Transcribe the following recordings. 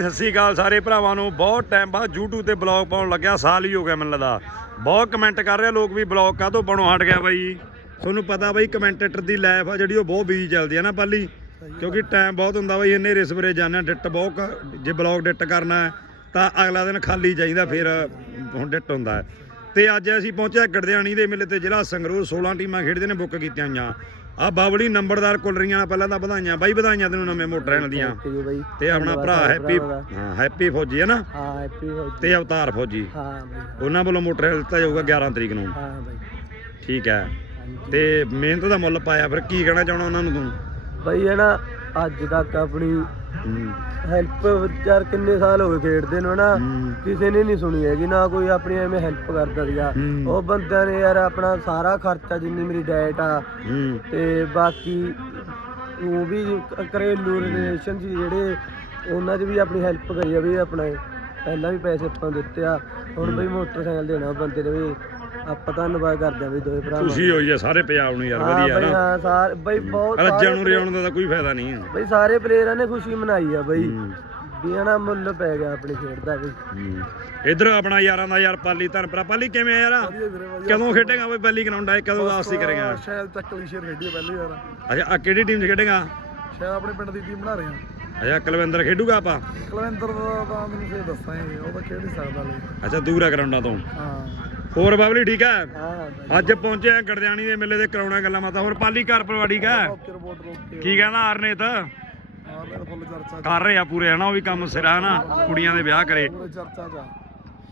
ਸਤਿ ਸ੍ਰੀ ਅਕਾਲ ਸਾਰੇ ਭਰਾਵਾਂ ਨੂੰ। ਬਹੁਤ ਟਾਈਮ ਬਾਅਦ YouTube ਤੇ ਬਲੌਗ ਪਾਉਣ ਲੱਗਿਆ, ਸਾਲ ਹੀ ਹੋ ਗਿਆ ਮੈਨੂੰ ਲੱਗਦਾ। ਬਹੁਤ ਕਮੈਂਟ ਕਰ ਰਹੇ ਲੋਕ ਵੀ ਬਲੌਗ ਕਾਹਤੋਂ ਬਣੋ ਹਟ ਗਿਆ ਬਾਈ? ਤੁਹਾਨੂੰ ਪਤਾ ਬਾਈ ਕਮੈਂਟੇਟਰ ਦੀ ਲਾਈਫ ਆ ਜਿਹੜੀ, ਉਹ ਬਹੁਤ ਬਿਜ਼ੀ ਚੱਲਦੀ ਆ ਨਾ ਪਾਲੀ ਕਿਉਂਕਿ ਟਾਈਮ ਬਹੁਤ ਹੁੰਦਾ ਬਾਈ, ਇੰਨੇ ਸਵੇਰੇ ਜਾਂਦੇ ਆ ਡਿੱਟ ਬਹੁਤ ਜੇ ਬਲੌਗ ਡਿੱਟ ਕਰਨਾ ਤਾਂ ਅਗਲਾ ਦਿਨ ਖਾਲੀ ਚਾਹੀਦਾ, ਫਿਰ ਹੁਣ ਡਿੱਟ ਹੁੰਦਾ ਤੇ ਅੱਜ ਅਸੀਂ ਪਹੁੰਚਿਆ ਗੜਦਿਆਣੀ ਦੇ ਮੇਲੇ ਤੇ ਜ਼ਿਲ੍ਹਾ ਸੰਗਰੂਰ 16 ਟੀਮਾਂ ਖੇਡਦੇ ਨੇ ਬੁੱਕ ਕੀਤੀਆਂ ਹੋਈਆਂ। ਆ ਬਾਬਲੀ ਨੰਬਰਦਾਰ ਕੁਲਰੀਆਂ ਨਾਲ ਪਹਿਲਾਂ ਤਾਂ ਵਧਾਈਆਂ ਬਾਈ ਵਧਾਈਆਂ ਤੈਨੂੰ ਨਵੇਂ ਮੋਟਰਾਂ ਦੀਆਂ। ਓਕੇ ਜੀ ਬਾਈ। ਤੇ ਆਪਣਾ ਭਰਾ ਹੈਪੀ ਹਾਂ ਹੈਪੀ ਫੌਜੀ ਹੈ ਨਾ? ਹਾਂ ਹੈਪੀ ਹੋ ਤੇ ਅਵਤਾਰ ਫੌਜੀ ਹਾਂ ਬਾਈ। ਉਹਨਾਂ ਵੱਲੋਂ ਮੋਟਰ ਦਿੱਤਾ ਜਾਊਗਾ 11 ਤਰੀਕ ਨੂੰ। ਹਾਂ ਬਾਈ। ਠੀਕ ਹੈ। ਤੇ ਮਿਹਨਤ ਦਾ ਮੁੱਲ ਪਾਇਆ ਫਿਰ ਕੀ ਕਹਿਣਾ ਚਾਹਣਾ ਉਹਨਾਂ ਨੂੰ ਤੂੰ? ਬਾਈ ਨਾ ਅੱਜ ਤੱਕ ਆਪਣੀ ਹੈਲਪ ਯਾਰ ਕਿੰਨੇ ਸਾਲ ਹੋ ਗਏ ਖੇਡਦੇ ਨੂੰ ਨਾ ਕਿਸੇ ਨੇ ਨਹੀਂ ਸੁਣੀ ਹੈਗੀ ਨਾ ਕੋਈ ਆਪਣੀ ਐਵੇਂ ਹੈਲਪ ਕਰਦਾ ਸੀਗਾ। ਉਹ ਬੰਦਿਆਂ ਨੇ ਯਾਰ ਆਪਣਾ ਸਾਰਾ ਖਰਚਾ ਜਿੰਨੀ ਮੇਰੀ ਡਾਇਟ ਆ ਤੇ ਬਾਕੀ ਉਹ ਵੀ ਘਰੇਲੂ ਰਿਲੇਸ਼ਨ ਸੀ ਜਿਹੜੇ ਉਹਨਾਂ 'ਚ ਵੀ ਆਪਣੀ ਹੈਲਪ ਕਰੀ ਆ ਵੀ ਆਪਣਾ ਪਹਿਲਾਂ ਵੀ ਪੈਸੇ ਆਪਾਂ ਦਿੱਤੇ ਆ। ਹੁਣ ਬਈ ਮੋਟਰਸਾਈਕਲ ਦੇਣਾ ਬੰਦੇ ਨੇ ਵੀ। ਆਪਾਂ ਧੰਨਵਾਦ ਕਰਦੇ ਆ ਵੀ ਦੋਵੇਂ ਭਰਾ ਖੁਸ਼ੀ ਹੋਈ ਹੈ ਸਾਰੇ ਪੰਜਾਬ ਨੂੰ ਯਾਰ ਵਧੀਆ ਨਾ। ਹਾਂ ਸਾਰ ਬਈ ਬਹੁਤ ਰੱਜਣ ਨੂੰ ਰਿਆਉਣ ਦਾ ਤਾਂ ਕੋਈ ਫਾਇਦਾ ਨਹੀਂ ਹੈ ਬਈ ਸਾਰੇ ਪਲੇਅਰਾਂ ਨੇ ਖੁਸ਼ੀ ਮਨਾਈ ਆ ਬਈ। ਵੀ ਹਨਾ ਮੁੱਲ ਪੈ ਗਿਆ ਆਪਣੀ ਖੇਡ ਦਾ ਬਈ। ਇੱਧਰ ਆਪਣਾ ਯਾਰਾਂ ਦਾ ਯਾਰ ਪਾਲੀ ਧਨਪਰਾ ਪਾਲੀ ਕਿਵੇਂ ਆ ਯਾਰ? ਕਦੋਂ ਖੇਡੇਗਾ ਬਈ ਪਹਿਲੀ ਗਰਾਊਂਡ ਆ ਕਦੋਂ ਵਾਪਸੀ ਕਰੇਗਾ? ਸ਼ਾਇਦ ਚੱਕਲੀ ਸ਼ੇਰ ਖੇਡੀ ਪਹਿਲੀ ਵਾਰ। ਅੱਛਾ ਆ ਕਿਹੜੀ ਟੀਮ 'ਚ ਖੇਡੇਗਾ? ਸ਼ਾਇਦ ਆਪਣੇ ਪਿੰਡ ਦੀ ਟੀਮ ਬਣਾ ਰਹੇ ਹਾਂ ਅੱਛਾ ਕੁਲਵਿੰਦਰ ਖੇਡੂਗਾ ਆਪਾਂ? ਕੁਲਵਿੰਦਰ ਦਾ ਤਾਂ ਮੈਨੂੰ ਫੇਰ ਦੱਸਾਂਗੇ ਉਹ ਤਾਂ ਖੇਡ ਨਹੀਂ ਸਕਦਾ ਲਈ ਅੱਛਾ ਦੂਰ ਆ ਗਰਾਊਂਡਾਂ ਤੋਂ। ਹਾਂ। ਹੋਰ ਬਾਬਲੀ ਠੀਕ ਹੈ ਅੱਜ ਪਹੁੰਚੇ ਆ ਗੜਦਿਆਣੀ ਦੇ ਮੇਲੇ ਤੇ ਕਰਾਉਣਾ ਗੱਲਾਂ ਮਾਤਾ ਹੋਰ ਪਾਲੀ ਘਰ ਪਰਿਵਾਰ ਠੀਕ ਓਕੇ ਕੀ ਕਹਿੰਦਾ ਅਰਨੇਤ ਹਾਂ ਮੇਰਾ ਫੁੱਲ ਚਰਚਾ ਕਰ ਰਹੇ ਆ ਪੂਰੇ ਹਨਾ ਉਹ ਵੀ ਕੰਮ ਸਿਰਾ ਨਾ ਕੁੜੀਆਂ ਦੇ ਵਿਆਹ ਕਰੇ। ਆ।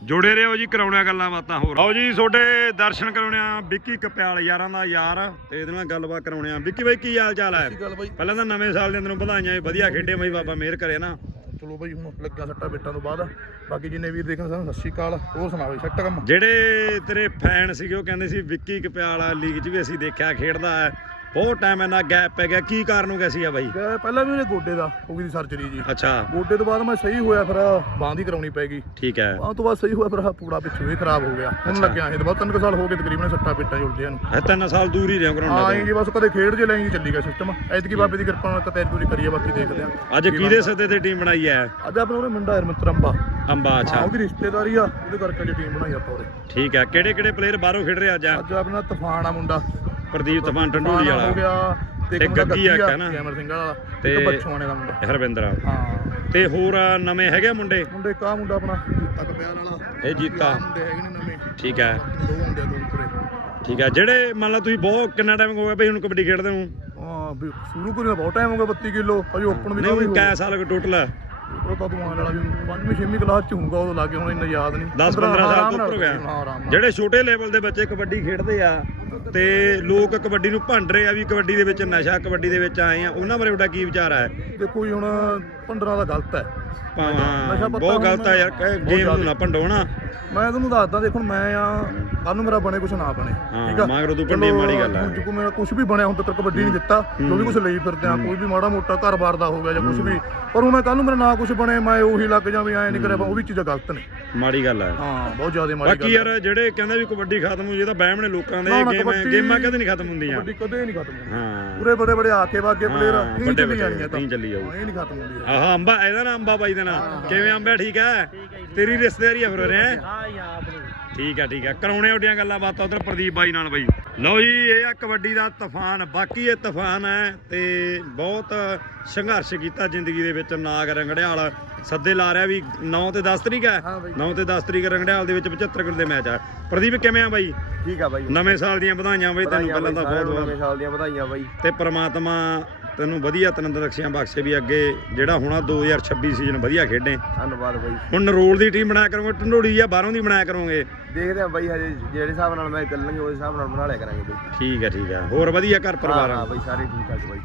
ਜੁੜੇ ਰਹੋ ਜੀ ਕਰਾਉਣਾ ਗੱਲਾਂ ਬਾਤਾਂ ਹੋਰ। ਆਓ ਜੀ ਤੁਹਾਡੇ ਦਰਸ਼ਨ ਕਰਾਉਣੇ ਆ ਵਿੱਕੀ ਕਪਿਆਲ ਯਾਰਾਂ ਦਾ ਯਾਰ ਤੇ ਇਹਦੇ ਨਾਲ ਗੱਲਬਾਤ ਕਰਾਉਣੇ ਆ। ਵਿੱਕੀ ਬਾਈ ਕੀ ਹਾਲ ਚਾਲ ਹੈ ਪਹਿਲਾਂ ਤਾਂ ਨਵੇਂ ਸਾਲ ਦੇ ਅੰਦਰੋਂ ਵਧਾਈਆਂ ਵਧੀਆ ਖੇਡੇ ਬਾਈ ਬਾਬਾ ਮਿਹਰ ਕਰੇ ਨਾ। ਚਲੋ ਬਾਈ, ਹੁਣ ਲੱਗਿਆ ਸੱਟਾ ਬੇਟਾਂ ਤੋਂ ਬਾਅਦ। ਬਾਕੀ ਜਿੰਨੇ ਵੀਰ ਦੇਖਣ ਸਾਨੂੰ ਸਤਿ ਸ਼੍ਰੀ ਅਕਾਲ, ਹੋਰ ਸੁਣਾਓ ਸੱਟ ਕੰਮ। ਜਿਹੜੇ ਤੇਰੇ ਫੈਨ ਸੀਗੇ, ਉਹ ਕਹਿੰਦੇ ਸੀ, ਵਿੱਕੀ ਕਪਿਆਲਾ ਲੀਗ 'ਚ ਵੀ ਅਸੀਂ ਦੇਖਿਆ, ਖੇਡਦਾ ਹੈ। ਬਹੁਤ ਟਾਈਮ ਇਹਨਾਂ ਗੈਪ ਪੈ ਗਿਆ। ਕੀ ਕਾਰਨ ਹੋ ਗਿਆ ਸੀ ਆ ਬਾਈ? ਤੇ ਪਹਿਲਾਂ ਵੀ ਉਹਨੇ ਗੋਡੇ ਦਾ ਹੋ ਗਈ ਸਰਜਰੀ ਜੀ। ਅੱਛਾ। ਗੋਡੇ ਤੋਂ ਬਾਅਦ ਮੈਂ ਸਹੀ ਹੋਇਆ ਫਿਰ ਬਾਂਹ ਦੀ ਕਰਾਉਣੀ ਪੈ ਗਈ। ਠੀਕ ਹੈ। ਬਾਂਹ ਤੋਂ ਬਾਅਦ ਸਹੀ ਹੋਇਆ ਫਿਰ ਆਹ ਪੂੜਾ ਪਿੱਛੋਂ ਹੀ ਖਰਾਬ ਹੋ ਗਿਆ। ਹੁਣ ਲੱਗਿਆ ਇਹ ਤੋਂ ਬਾਅਦ ਤਿੰਨ ਕੁ ਸਾਲ ਹੋ ਗਏ ਤਕਰੀਬਨ ਸੱਟਾ ਪੇਟਾਂ ਜੁਲਦਿਆਂ ਨੂੰ। ਇਹ ਤਿੰਨ ਸਾਲ ਦੂਰ ਹੀ ਰਿਹਾ ਹਾਂ ਜੀ ਬਸ ਕਦੇ ਖੇਡ ਜੇ ਲੈਂਗੀ ਚੱਲੀ ਗਿਆ ਸਿਸਟਮ ਐਤਕੀ ਬਾਬੇ ਦੀ ਕਿਰਪਾ ਨਾਲ ਕਤੇ ਪੂਰੀ ਕਰੀਏ ਬਾਕੀ ਦੇਖਦੇ ਆ ਅੱਜ ਕਿਹਦੇ ਸੱਦੇ ਤੇ ਟੀਮ ਬਣਾਈ ਹੈ? ਅੱਜ ਆਪਣੇ ਉਹਨੇ ਮੁੰਡਾ ਹਰਮਿੰਦਰ ਅੰਬਾ। ਅੰਬਾ ਅੱਛਾ। ਉਹਦੀ ਰਿਸ਼ਤੇਦਾਰੀ ਆ ਉਹਦੇ ਕਰਕੇ ਅੱਜ ਟੀਮ ਬਣਾਈ ਆਪਾਂ ਉਹਦੇ ਠੀਕ ਹੈ। ਕਿਹੜੇ ਕਿਹੜੇ ਪਲੇਅਰ ਬਾਹਰੋਂ ਖੇਡ ਰਹੇ ਅੱਜ? ਅੱਜ ਆਪਣਾ ਤੂਫਾਨ ਆ ਮੁੰਡਾ। ਪ੍ਰਦੀਪ ਤਫਾਨ ਟੰਡੂਲੀ ਤੂਫਾਨ ਹੋ ਵਾਲਾ। ਗਿਆ ਤੇ ਗੱਗੀ ਆ ਨਾ। ਕੈਮਰ ਸਿੰਘ ਵਾਲਾ ਤੇ- ਬੱਚੋਆਣੇ ਦਾ ਮੁੰਡਾ। ਹਰਵਿੰਦਰ ਹਾਂ। ਤੇ ਹੋਰ ਨਵੇਂ ਹੈਗੇ ਮੁੰਡੇ? ਮੁੰਡੇ ਕਾ ਮੁੰਡਾ ਆਪਣਾ। ਜੀਤਾ ਕਪਿਆਰ ਵਾਲਾ। ਇਹ ਜੀਤਾ। ਮੁੰਡੇ ਹੈਗੇ ਨੇ ਨਵੇਂ। ਠੀਕ ਹੈ। ਦੋ ਆ, ਦੋ ਉਤਰੇ ਠੀਕ ਹੈ। ਜਿਹੜੇ ਮੰਨ ਲਾ ਤੁਸੀਂ ਬਹੁਤ ਕਿੰਨਾ ਟਾਈਮ ਹੋ ਗਿਆ ਬਈ ਹੁਣ ਕਬੱਡੀ ਖੇਡਦੇ ਨੂੰ ਹਾਂ ਸ਼ੁਰੂ ਕਰੀ ਬਹੁਤ ਟਾਈਮ ਹੋ ਗਿਆ 32 ਕਿਲੋ। ਅਜੇ ਓਪਨ ਵੀ ਨਹੀਂ ਕਾਫੀ ਹੁਣ ਕੈ ਸਾਲ ਟੋਟਲ ਉਹ ਤਾਂ ਆਣ ਵਾਲਾ ਵੀ ਪੰਜਵੀਂ ਛੇਵੀਂ ਕਲਾਸ ਚ ਹੋਊਗਾ ਉਦੋਂ ਲੱਗੇ ਹੁਣ ਇੰਨਾ ਯਾਦ ਨਹੀਂ। 10 15 ਸਾਲ ਤੋਂ ਉੱਪਰ ਹੋ ਗਿਆ ਹਾਂ ਜਿਹੜੇ ਛੋਟੇ ਲੈਵਲ ਦੇ ਬੱਚੇ ਕਬੱਡੀ ਖੇਡਦੇ ਆ ਤੇ ਲੋਕ ਕਬੱਡੀ ਨੂੰ ਭੰਡ ਰਹੇ ਆ ਵੀ ਕਬੱਡੀ ਦੇ ਵਿੱਚ ਨਸ਼ਾ ਕਬੱਡੀ ਦੇ ਵਿੱਚ ਆਏ ਆ ਉਹਨਾਂ ਬਾਰੇ ਤੁਹਾਡਾ ਕੀ ਵਿਚਾਰ ਹੈ? ਦੇਖੋ ਜੀ ਹੁਣ 15 ਦਾ ਗਲਤ ਹੈ। ਹਾਂ ਬਹੁਤ ਗਲਤ ਆ ਯਾਰ ਗੇਮ ਨੂੰ। ਨਾ ਭੰਡੋ ਨਾ ਮੈਂ ਤੁਹਾਨੂੰ ਦੱਸਦਾ ਦੇਖੋ ਮੈਂ ਆ ਕੱਲ ਨੂੰ ਮੇਰਾ ਬਣੇ ਕੁਛ ਨਾ ਬਣੇ ਹਾਂ, ਮਗਰੋਂ ਤੂੰ ਚਲੋ, ਮਾੜੀ ਗੱਲ ਆ। ਜੋ ਮੇਰਾ ਕੁਛ ਵੀ ਬਣਿਆ ਹੁਣ ਤੱਕ ਕਬੱਡੀ ਨਹੀਂ ਜਿੱਤਾ ਜੋ ਵੀ ਕੁਛ ਲਈ ਫਿਰਦੇ ਆ ਕੋਈ ਵੀ ਮਾੜਾ ਮੋਟਾ ਘਰ-ਬਾਰ ਦਾ ਹੋ ਗਿਆ ਜਾਂ ਕੁਛ ਵੀ। ਪਰ ਹੁਣ ਮੈਂ ਕੱਲ ਨੂੰ ਮੇਰਾ ਨਾ ਕੁਛ ਬਣੇ ਮੈਂ ਉਹੀ ਲੱਗ ਜਾਂ ਵੀ ਐ ਨਹੀਂ ਕਰਿਆ ਉਹ ਵੀ ਚੀਜ਼ਾਂ ਗਲਤ ਨੇ। ਮਾੜੀ ਗੱਲ ਹੈ ਹਾਂ ਬਹੁਤ ਜ਼ਿਆਦਾ ਮਾੜੀ ਬਾਕੀ ਗੱਲ ਯਾਰ ਜਿਹੜੇ ਕਹਿੰਦੇ ਵੀ ਕਬੱਡੀ ਖਤਮ ਹੋ ਜੇ ਤਾਂ ਵਹਿਮ ਨੇ ਲੋਕਾਂ ਦੇ ਨਾ, ਨਾ, ਗੇਮ ਕਬੱਡੀ- ਗੇਮਾਂ ਕਦੇ ਨਹੀਂ ਖਤਮ ਹੁੰਦੀਆਂ। ਕਬੱਡੀ ਕਦੇ ਨਹੀਂ ਖਤਮ ਹੋਣੀ ਹਾਂ। ਪੂਰੇ ਬੜੇ ਬੜੇ ਆਕੇ ਵਾਗੇ ਪਲੇਅਰ ਹਾਂ, ਇਹ ਵੱਡੇ ਚੱਲੀ ਜਾਣੀਆਂ ਤਾਂ। ਨਹੀਂ ਚੱਲੀ ਜਾਊ। ਹਾਂ, ਇਹ ਨਹੀਂ ਖਤਮ ਹੁੰਦੀ। ਆਹ ਅੰਬਾ ਇਹਦਾ ਨਾ ਅੰਬਾ ਬਾਈ ਦਾ ਨਾ। ਕਿਵੇਂ ਅੰਬਾ ਠੀਕ ਹੈ ਤੇਰੀ ਰਿਸ਼ਤੇਦਾਰੀ ਆ ਫਿਰ ਉਰੇ ਹੈਂ? ਹਾਂ ਯਾ ਆਪਣੀ ਠੀਕ ਆ ਠੀਕ ਆ। ਕਰਾਉਣੇ ਉਹਦੀਆਂ ਗੱਲਾਂ ਬਾਤਾਂ ਉਧਰ ਪ੍ਰਦੀਪ ਬਾਈ ਨਾਲ ਬਾਈ। ਲਓ ਜੀ ਇਹ ਆ ਕਬੱਡੀ ਦਾ ਤੂਫਾਨ ਬਾਕੀ ਇਹ ਤੂਫਾਨ ਹੈ ਤੇ ਬਹੁਤ ਸੰਘਰਸ਼ ਕੀਤਾ ਜ਼ਿੰਦਗੀ ਦੇ ਵਿੱਚ ਨਾਗ ਰੰਗੜਿਆਲ। ਸੱਦੇ ਲਾ ਰਿਹਾ ਵੀ 9 ਤੇ 10 ਤਰੀਕ ਹੈ। ਹਾਂ ਬਾਈ। 9 ਤੇ 10 ਤਰੀਕ ਰੰਗੜਿਆਲ ਦੇ ਵਿੱਚ 75 ਕਿਲੋ ਦੇ ਮੈਚ ਆ। ਪ੍ਰਦੀਪ ਕਿਵੇਂ ਆ ਬਾਈ? ਠੀਕ ਆ ਬਾਈ। ਨਵੇਂ ਸਾਲ ਦੀਆਂ ਵਧਾਈਆਂ ਬਾਈ ਤੈਨੂੰ ਪਹਿਲਾਂ ਤਾਂ ਬਹੁਤ ਬਹੁਤ। ਨਵੇਂ ਸਾਲ ਦੀਆਂ ਵਧਾਈਆਂ ਬਾਈ। ਤੇ ਪ੍ਰਮਾਤਮਾ ਤੈਨੂੰ ਵਧੀਆ ਤੰਦਰੁਸਤੀਆਂ ਬਖਸ਼ੇ ਵੀ ਅੱਗੇ ਜਿਹੜਾ ਹੋਣਾ 2026 ਸੀਜ਼ਨ ਵਧੀਆ ਖੇਡੇ। ਧੰਨਵਾਦ ਬਾਈ। ਹੁਣ ਨਰੋਲ ਦੀ ਟੀਮ ਬਣਾਇਆ ਕਰੋਗੇ ਢੰਡੋੜੀ ਜਾਂ ਬਾਹਰੋਂ ਦੀ ਬਣਾਇਆ ਕਰੋਗੇ। ਦੇਖਦੇ ਆ ਬਾਈ ਹਜੇ ਜਿਹੜੇ ਹਿਸਾਬ ਨਾਲ ਮੈਂ ਚੱਲਾਂਗੇ ਉਸ ਹਿਸਾਬ ਨਾਲ ਬਣਾ ਲਿਆ ਕਰਾਂਗੇ ਬਾਈ। ਠੀਕ ਹੈ ਠੀਕ ਹੈ ਹੋਰ ਵਧੀਆ ਘਰ ਪਰਿਵਾਰ ਹਾਂ ਬਾਈ ਸਾਰੇ ਠੀਕ ਠਾਕ ਬਾਈ।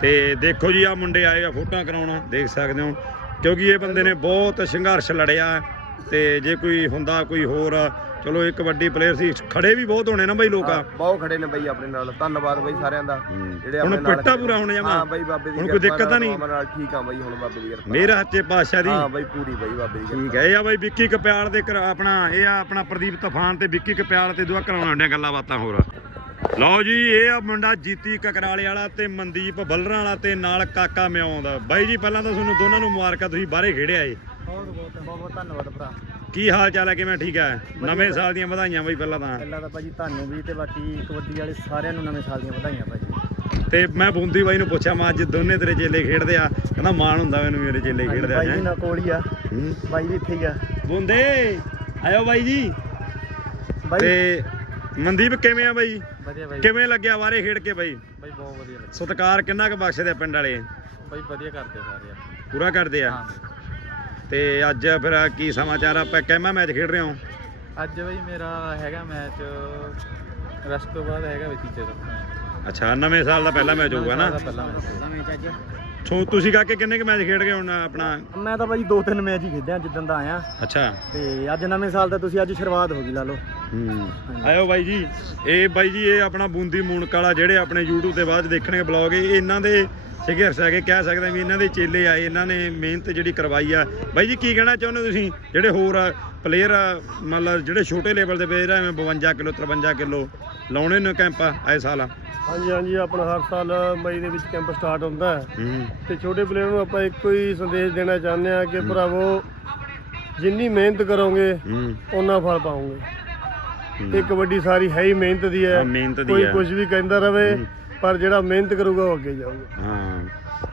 ਤੇ ਦੇਖੋ ਜੀ ਆ ਮੁੰਡੇ ਆਏ ਆ ਫੋਟੋਆਂ ਕਰਾਉਣਾ ਦੇਖ ਸਕਦੇ ਹੋ। ਕਿਉਂਕਿ ਇਹ ਬੰਦੇ ਨੇ ਬਹੁਤ ਸੰਘਰਸ਼ ਲੜਿਆ। ਤੇ ਜੇ ਕੋਈ ਹੁੰਦਾ ਕੋਈ ਹੋਰ ਚਲੋ ਇੱਕ ਵੱਡੀ ਪਲੇਅਰ ਸੀ ਖੜੇ ਵੀ ਬਹੁਤ ਹੋਣੇ ਨਾ ਬਾਈ ਲੋਕਾਂ ਬਹੁਤ ਖੜੇ ਨੇ ਬਾਈ ਆਪਣੇ ਨਾਲ ਧੰਨਵਾਦ ਬਾਈ ਸਾਰਿਆਂ ਦਾ ਜਿਹੜੇ ਹੁਣ ਆਪਣੇ ਨਾਲ ਪਿੱਟਾ ਪੂਰਾ ਹੋਣ ਜਾਵਾਂ ਹਾਂ ਬਾਈ ਬਾਬੇ ਦੀ ਹੁਣ ਕੋਈ ਦਿੱਕਤ ਤਾਂ ਨਹੀਂ? ਨਾਲ ਨਾਲ ਠੀਕ ਆ ਬਾਈ ਹੁਣ ਬਾਬੇ ਦੀ ਕਿਰਪਾ ਮੇਰਾ ਹੱਥੇ ਪਾਸ਼ਾ ਦੀ। ਹਾਂ ਬਾਈ ਪੂਰੀ ਬਾਈ ਬਾਬੇ ਦੀ ਠੀਕ ਹੈ ਇਹ ਆ ਬਾਈ ਵਿੱਕੀ ਕਪਿਆਲ ਦੇ ਆਪਣਾ ਇਹ ਆ ਆਪਣਾ ਪ੍ਰਦੀਪ ਤੂਫਾਨ ਤੇ ਵਿੱਕੀ ਕਪਿਆਲ ਤੇ ਦੁਆ ਕਰਾਉਣਾ ਹੁੰਦੀਆਂ ਗੱਲਾਂ ਬਾਤਾਂ ਹੋਰ। ਲਓ ਜੀ ਇਹ ਆ ਮੁੰਡਾ ਜੀਤੀ ਕਕਰਾਲੇ ਵਾਲਾ ਤੇ ਮਨਦੀਪ ਬੱਲਰਾਂ ਵਾਲਾ ਤੇ ਨਾਲ ਕਾਕਾ ਮਿਆਉਂ ਦਾ ਬਾਈ ਜੀ ਪਹਿਲਾਂ ਤਾਂ ਤੁਹਾਨੂੰ ਦੋਨਾਂ ਨੂੰ ਮੁਬਾਰਕਾਂ ਤੁਸੀਂ ਬਾਹਰੇ ਖੇਡਿਆ ਏ। ਬਹੁਤ ਬਹੁਤ ਬਹੁਤ ਧੰਨਵਾਦ ਭਰਾ। ਕੀ ਹਾਲ ਚਾਲ ਹੈ? ਕਿਵੇਂ ਠੀਕ ਹੈ? ਨਵੇਂ ਸਾਲ ਦੀਆਂ ਵਧਾਈਆਂ ਬਾਈ ਪਹਿਲਾਂ ਤਾਂ। ਪਹਿਲਾਂ ਤਾਂ ਭਾਜੀ ਤੁਹਾਨੂੰ ਵੀ ਤੇ ਬਾਕੀ ਕਬੱਡੀ ਵਾਲੇ ਸਾਰਿਆਂ ਨੂੰ ਨਵੇਂ ਸਾਲ ਦੀਆਂ ਵਧਾਈਆਂ ਭਾਜੀ। ਤੇ ਮੈਂ ਬੂੰਦੀ ਬਾਈ ਨੂੰ ਪੁੱਛਿਆ ਮੈਂ ਅੱਜ ਦੋਨੇ ਤੇਰੇ ਚੇਲੇ ਖੇਡਦੇ ਆ। ਕਹਿੰਦਾ ਮਾਣ ਹੁੰਦਾ ਮੈਨੂੰ ਮੇਰੇ ਚੇਲੇ ਖੇਡਦੇ ਆ ਜੀ ਹੈਂ। ਨਾਲ ਕੋਲ ਹੀ ਆ। ਬਾਈ ਵੀ ਇੱਥੇ ਹੀ ਆ। ਬੂੰਦੇ ਆਇਓ ਬਾਈ ਜੀ। ਬਾਈ। ਤੇ ਮਨਦੀਪ ਕਿਵੇਂ ਆ ਬਾਈ? ਵਧੀਆ ਬਾਈ। ਕਿਵੇਂ ਲੱਗਿਆ ਬਾਰੇ ਖੇਡ ਕੇ ਬਾਈ? ਬਾਈ ਬਹੁਤ ਵਧੀਆ ਲੱਗਾ ਸਤਿਕਾਰ ਕਿੰਨਾ ਕੁ ਬਖਸ਼ਦੇ ਪਿੰਡ ਵਾਲੇ? ਬਾਈ ਵਧੀਆ ਕਰਦੇ ਸਾਰੇ ਪੂਰਾ ਕਰਦੇ ਆ? ਤੇ ਅੱਜ ਫਿਰ ਕੀ ਸਮਾਚਾਰ? ਆਪਾਂ ਕਹਿਮਾ ਮੈਚ ਖੇਡ ਰਹੇ ਹਾਂ? ਅੱਜ ਬਾਈ ਮੇਰਾ ਹੈਗਾ ਮੈਚ ਰਸ ਤੋਂ ਬਾਅਦ ਹੈਗਾ ਵੀ ਤੀਜੇ ਦਾ ਅੱਛਾ ਨਵੇਂ ਸਾਲ ਦਾ ਪਹਿਲਾ ਮੈਚ ਹੋਊਗਾ ਨਾ? ਪਹਿਲਾ ਮੈਚ। ਅੱਜ। ਸੋ ਤੁਸੀਂ ਕਾਕੇ ਕਿੰਨੇ ਕੁ ਮੈਚ ਖੇਡ ਗਏ ਹੁਣ ਆਪਣਾ? ਮੈਂ ਤਾਂ ਬਾਈ ਦੋ ਤਿੰਨ ਮੈਚ ਹੀ ਖੇਡਿਆ ਜਿੱਦਣ ਦਾ ਆਇਆ। ਅੱਛਾ। ਤੇ ਅੱਜ ਨਵੇਂ ਸਾਲ ਦਾ ਤੁਸੀਂ ਅੱਜ ਸ਼ੁਰੂਆਤ ਹੋ ਗਈ ਲਾ ਲਓ। ਹੂੰ। ਆਇਓ ਬਾਈ ਜੀ ਇਹ ਬਾਈ ਜੀ ਇਹ ਆਪਣਾ ਬੂੰਦੀ ਮੂਨਕ ਵਾਲਾ ਜਿਹੜੇ ਆਪਣੇ YouTube ਤੇ ਬਾਅਦ ਦੇਖਣਗੇ ਬਲੌਗ ਇਹ ਇਹਨਾਂ ਦੇ ਸਿਗਰਸ ਹੈਗੇ ਕਹਿ ਸਕਦੇ ਵੀ ਇਹਨਾਂ ਦੇ ਚੇਲੇ ਆਏ ਇਹਨਾਂ ਨੇ ਮਿਹਨਤ ਜਿਹੜੀ ਕਰਵਾਈ ਆ। ਬਾਈ ਜੀ ਕੀ ਕਹਿਣਾ ਚਾਹੁੰਦੇ ਤੁਸੀਂ? ਜਿਹੜੇ ਹੋਰ ਪਲੇਅਰ ਮਤਲਬ ਜਿਹੜੇ ਛੋਟੇ ਲੈਵਲ ਦੇ ਪਲੇਅਰ ਐਵੇਂ 52 ਕਿਲੋ 53 ਕਿਲੋ ਲਾਉਣੇ ਨੇ ਕੈਂਪ ਆਏ ਸਾਲ? ਹਾਂਜੀ ਹਾਂਜੀ ਆਪਣਾ ਹਰ ਸਾਲ ਮਈ ਦੇ ਵਿੱਚ ਕੈਂਪ ਸਟਾਰਟ ਹੁੰਦਾ ਹੈ। ਤੇ ਛੋਟੇ ਪਲੇਅਰ ਨੂੰ ਆਪਾਂ ਇੱਕੋ ਹੀ ਸੰਦੇਸ਼ ਦੇਣਾ ਚਾਹੁੰਦੇ ਆ ਕਿ ਭਰਾਵੋ ਜਿੰਨੀ ਮਿਹਨਤ ਕਰੋਗੇ ਓਨਾ ਫਲ ਪਾਓਗੇ। ਇਹ ਕਬੱਡੀ ਸਾਰੀ ਹੈ ਹੀ ਮਿਹਨਤ ਦੀ ਹੈ। ਕੋਈ। ਕੁਝ ਵੀ ਕਹਿੰਦਾ ਰਵੇ। ਪਰ ਜਿਹੜਾ ਮਿਹਨਤ ਕਰੂਗਾ ਉਹ ਅੱਗੇ ਜਾਊਗਾ। ਹਾਂ।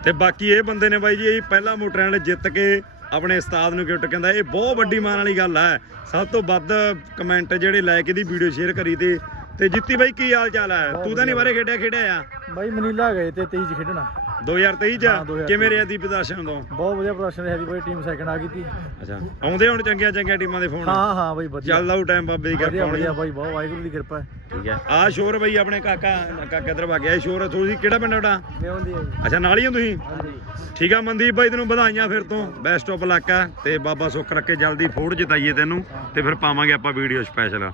ਤੇ ਬਾਕੀ ਇਹ ਬੰਦੇ ਨੇ ਬਾਈ ਜੀ ਇਹ ਪਹਿਲਾ ਮੋਟਰਾਂ ਵਾਲੇ ਜਿੱਤ ਕੇ ਆਪਣੇ ਉਸਤਾਦ ਨੂੰ ਗਿਫਟ ਕਹਿੰਦਾ ਇਹ ਬਹੁਤ ਵੱਡੀ ਮਾਣ ਵਾਲੀ ਗੱਲ ਹੈ। ਸਭ ਤੋਂ ਵੱਧ ਕਮੈਂਟ ਜਿਹੜੇ ਲੈ ਕੇ ਦੀ ਵੀਡੀਓ ਸ਼ੇਅਰ ਕਰੀ ਤੇ ਤੇ ਜਿੱਤੀ ਬਾਈ ਕੀ ਹਾਲ ਚਾਲ ਹੈ? ਤੂੰ ਤਾਂ ਨਹੀਂ ਬਾਰੇ ਖੇਡਿਆ ਖੇਡਿਆ ਆ? ਬਾਈ ਮਨੀਲਾ ਗਏ ਤੇ 23 ਚ ਖੇਡਣਾ। 2023 ਚ ਹਾਂ, 2023 ਕਿਵੇਂ ਰਿਹਾ ਦੀ ਪ੍ਰਦਰਸ਼ਨ ਤੋਂ ਬਹੁਤ ਵਧੀਆ ਪ੍ਰਦਰਸ਼ਨ ਰਿਹਾ ਜੀ ਬਾਈ ਟੀਮ ਸੈਕੰਡ ਆ ਗਈ ਤੀ ਅੱਛਾ। ਆਉਂਦੇ ਹੁਣ ਚੰਗੀਆਂ ਚੰਗੀਆਂ ਟੀਮਾਂ ਦੇ ਫੋਨ? ਹਾਂ ਹਾਂ ਬਾਈ ਵਧੀਆ। ਚੱਲਦਾ ਉਹ ਟਾਈਮ ਬਾਬੇ ਦੀ ਵਧੀਆ ਕਿਰਪਾ ਹੋਣੀ। ਵਧੀਆ ਬਾਈ ਬਹੁਤ ਵਾਹਿਗੁਰੂ ਦੀ ਕਿਰਪਾ ਹੈ। ਠੀਕ ਹੈ। ਆ ਸ਼ੋਰ ਬਈ ਆਪਣੇ ਕਾਕਾ ਕਾਕਾ ਇਧਰ ਵਗ ਗਿਆ। ਇਹ ਸ਼ੋਰ ਤੁਸੀਂ ਕਿਹੜਾ ਪਿੰਡ ਤੁਹਾਡਾ? ਮੈਂ ਹੁੰਦੀ ਹੈ ਜੀ। ਅੱਛਾ ਨਾਲ ਹੀ ਹੋ ਤੁਸੀਂ? ਹਾਂਜੀ। ਠੀਕ ਆ ਮਨਦੀਪ ਬਾਈ ਤੈਨੂੰ ਵਧਾਈਆਂ ਫਿਰ ਤੋਂ। ਬੈਸਟ ਆਫ ਲੱਕ ਆ। ਤੇ ਬਾਬਾ ਸੁੱਖ ਰੱਖੇ ਜਲਦੀ ਫੋੜ ਜਿਤਾਈਏ ਤੈਨੂੰ। ਤੇ ਫਿਰ ਪਾਵਾਂਗੇ ਆਪਾਂ ਵੀਡੀਓ ਸਪੈਸ਼ਲ